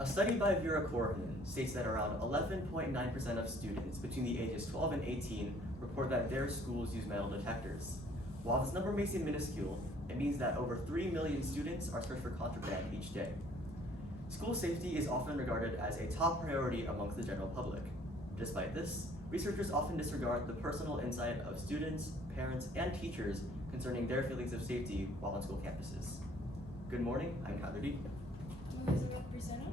A study by Vera Korhonen states that around 11.9% of students between the ages 12 and 18 report that their schools use metal detectors. While this number may seem minuscule, it means that over 3 million students are searched for contraband each day. School safety is often regarded as a top priority amongst the general public. Despite this, researchers often disregard the personal insight of students, parents, and teachers concerning their feelings of safety while on school campuses. Good morning, I'm Tyler D. I'm Elizabeth Briseno.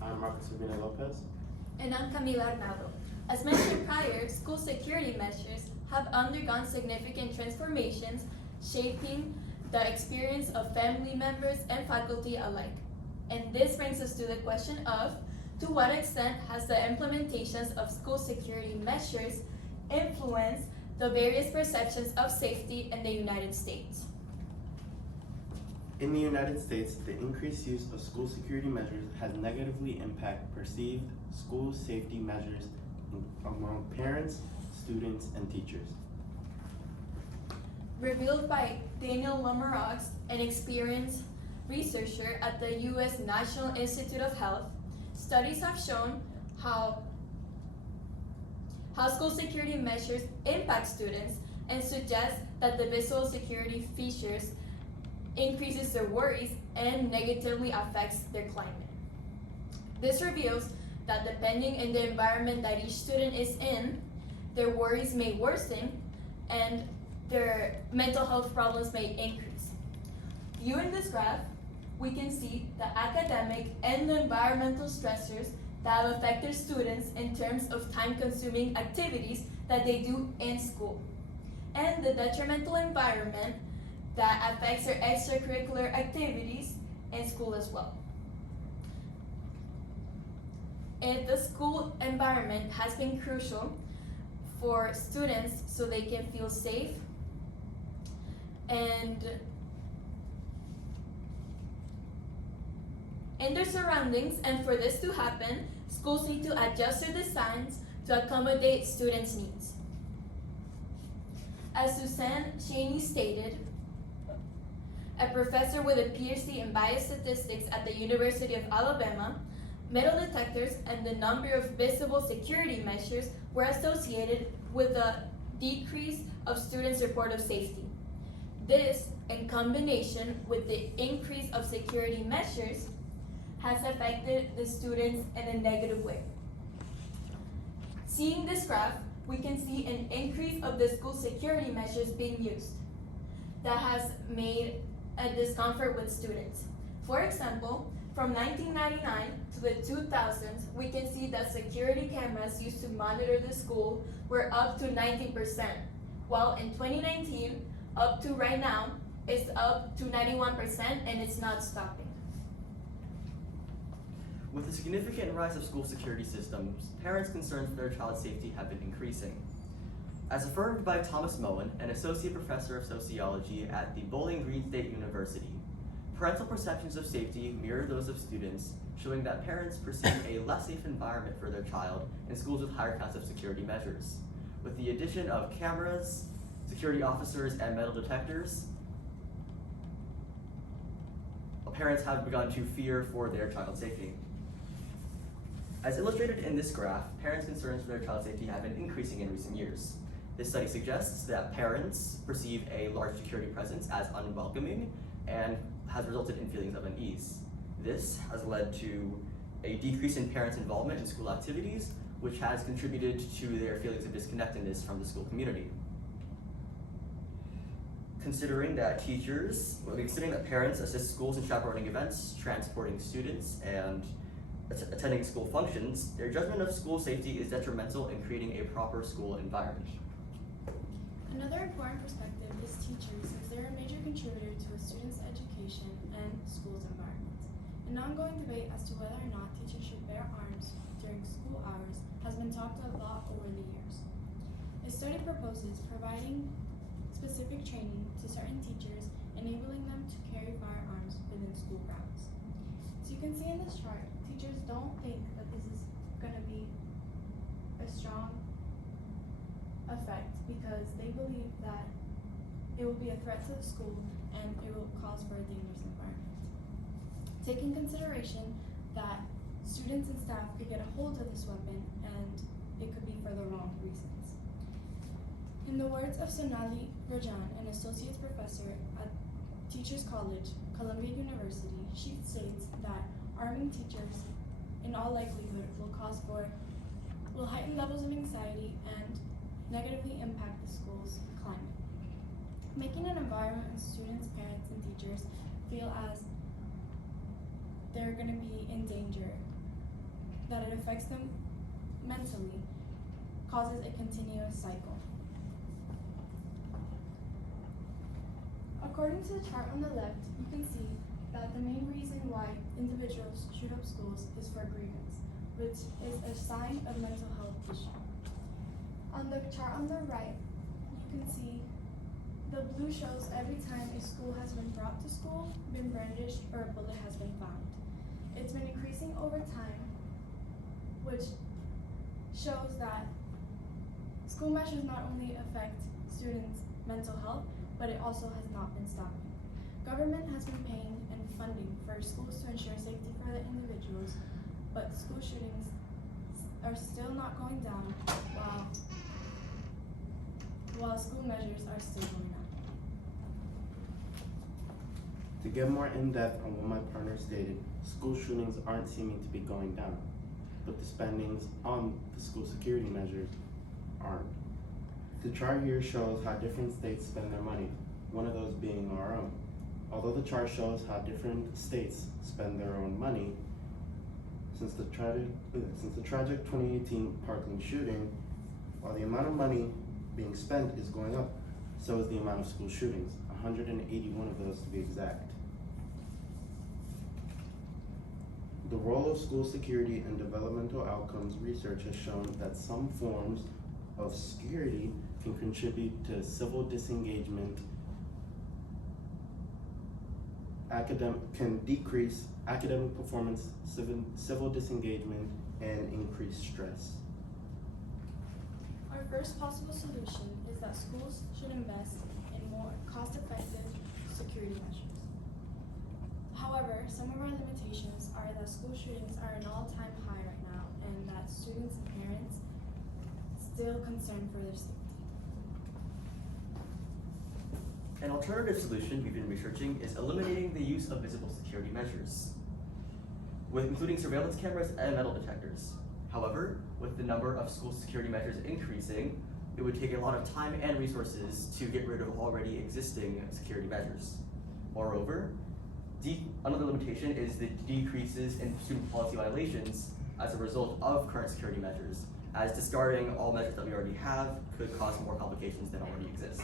I'm Marcos Urbina Lopez. And I'm Camila Arnaldo. As mentioned prior, school security measures have undergone significant transformations, shaping the experience of family members and faculty alike. And this brings us to the question of, to what extent has the implementations of school security measures influenced the various perceptions of safety in the United States? In the United States, the increased use of school security measures has negatively impacted perceived school safety measures among parents, students, and teachers. Revealed by Daniel Lamarrox, an experienced researcher at the U.S. National Institute of Health, studies have shown how school security measures impact students and suggest that the visual security features increases their worries and negatively affects their climate. This reveals that depending on the environment that each student is in, their worries may worsen and their mental health problems may increase. Viewing this graph, we can see the academic and the environmental stressors that have affected students in terms of time-consuming activities that they do in school, and the detrimental environment that affects their extracurricular activities in school as well. And the school environment has been crucial for students so they can feel safe and in their surroundings, and for this to happen, schools need to adjust their designs to accommodate students' needs. As Suzanne Cheney stated, a professor with a PhD in biostatistics at the University of Alabama, metal detectors and the number of visible security measures were associated with a decrease of students' report of safety. This, in combination with the increase of security measures, has affected the students in a negative way. Seeing this graph, we can see an increase of the school security measures being used that has made a discomfort with students. For example, from 1999 to the 2000s, we can see that security cameras used to monitor the school were up to 90%, while in 2019, up to right now, it's up to 91% and it's not stopping. With the significant rise of school security systems, parents' concerns for their child's safety have been increasing. As affirmed by Thomas Moen, an associate professor of sociology at the Bowling Green State University, parental perceptions of safety mirror those of students, showing that parents perceive a less safe environment for their child in schools with higher counts of security measures. With the addition of cameras, security officers, and metal detectors, parents have begun to fear for their child's safety. As illustrated in this graph, parents' concerns for their child's safety have been increasing in recent years. This study suggests that parents perceive a large security presence as unwelcoming and has resulted in feelings of unease. This has led to a decrease in parents' involvement in school activities, which has contributed to their feelings of disconnectedness from the school community. Considering that parents assist schools in chaperoning events, transporting students, and attending school functions, their judgment of school safety is detrimental in creating a proper school environment. Another important perspective is teachers, since they're a major contributor to a student's education and school's environment. An ongoing debate as to whether or not teachers should bear arms during school hours has been talked a lot over the years. A study proposes providing specific training to certain teachers, enabling them to carry firearms within school grounds. So you can see in this chart, teachers don't think that this is going to be a strong effect because they believe that it will be a threat to the school and it will cause for a dangerous environment. Taking consideration that students and staff could get a hold of this weapon and it could be for the wrong reasons. In the words of Sonali Rajan, an associate professor at Teachers College, Columbia University, she states that arming teachers in all likelihood will heighten levels of anxiety and negatively impact the school's climate, making an environment where students, parents, and teachers feel as they're going to be in danger, that it affects them mentally, causes a continuous cycle. According to the chart on the left, you can see that the main reason why individuals shoot up schools is for grievance, which is a sign of mental health issue. On the chart on the right, you can see the blue shows every time a school has been brought to school, been brandished, or a bullet has been found. It's been increasing over time, which shows that school measures not only affect students' mental health, but it also has not been stopping. Government has been paying and funding for schools to ensure safety for the individuals, but school shootings are still not going down while school measures are still going up. To get more in-depth on what my partner stated, school shootings aren't seeming to be going down, but the spendings on the school security measures aren't. The chart here shows how different states spend their money, one of those being our own. Although the chart shows how different states spend their own money, since the tragic 2018 Parkland shooting, while the amount of money being spent is going up, so is the amount of school shootings, 181 of those to be exact. The role of school security and developmental outcomes research has shown that some forms of security can contribute to civil disengagement, can decrease academic performance, civil disengagement, and increase stress. Our first possible solution is that schools should invest in more cost-effective security measures. However, some of our limitations are that school shootings are an all-time high right now, and that students and parents still concerned for their safety. An alternative solution we've been researching is eliminating the use of visible security measures, including surveillance cameras and metal detectors. However, with the number of school security measures increasing, it would take a lot of time and resources to get rid of already existing security measures. Moreover, another limitation is the decreases in student policy violations as a result of current security measures, as discarding all measures that we already have could cause more complications than already exist.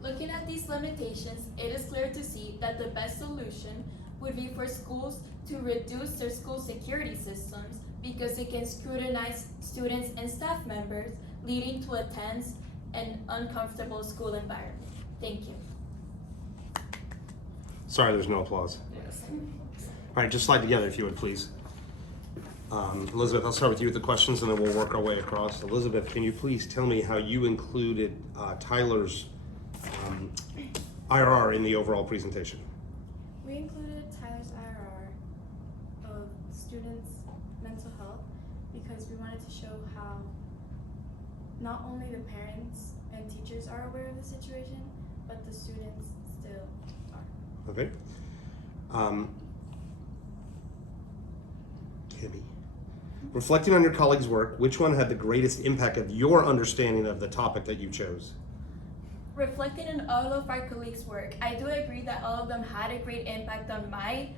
Looking at these limitations, it is clear to see that the best solution would be for schools to reduce their school security systems because it can scrutinize students and staff members, leading to a tense and uncomfortable school environment. Thank you. Sorry, there's no applause. Yes. All right, just slide together if you would, please. Elizabeth, I'll start with you with the questions and then we'll work our way across. Elizabeth, can you please tell me how you included Tyler's IRR in the overall presentation? We included Tyler's IRR of students' mental health because we wanted to show how not only the parents and teachers are aware of the situation, but the students still are. Okay. Kimmy, reflecting on your colleagues' work, which one had the greatest impact of your understanding of the topic that you chose? Reflecting on all of our colleagues' work, I do agree that all of them had a great impact on my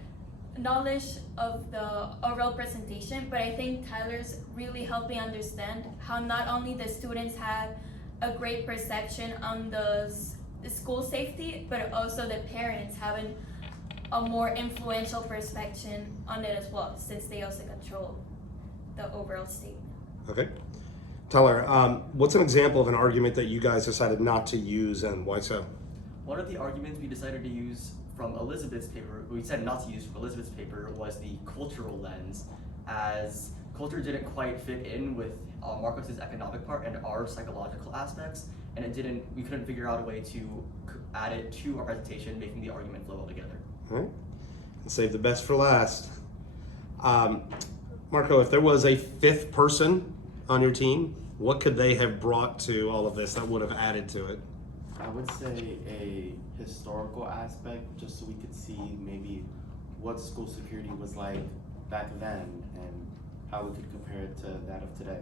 knowledge of the overall presentation, but I think Tyler's really helped me understand how not only the students had a great perception on the school safety, but also the parents having a more influential perspective on it as well, since they also control the overall statement. Okay. Tyler, what's an example of an argument that you guys decided not to use and why so? One of the arguments we decided to use from Elizabeth's paper, we decided not to use from Elizabeth's paper, was the cultural lens, as culture didn't quite fit in with Marcos's economic part and our psychological aspects, and we couldn't figure out a way to add it to our presentation, making the argument flow all together. All right. And save the best for last. Marco, if there was a fifth person on your team, what could they have brought to all of this that would have added to it? I would say a historical aspect, just so we could see maybe what school security was like back then and how we could compare it to that of today.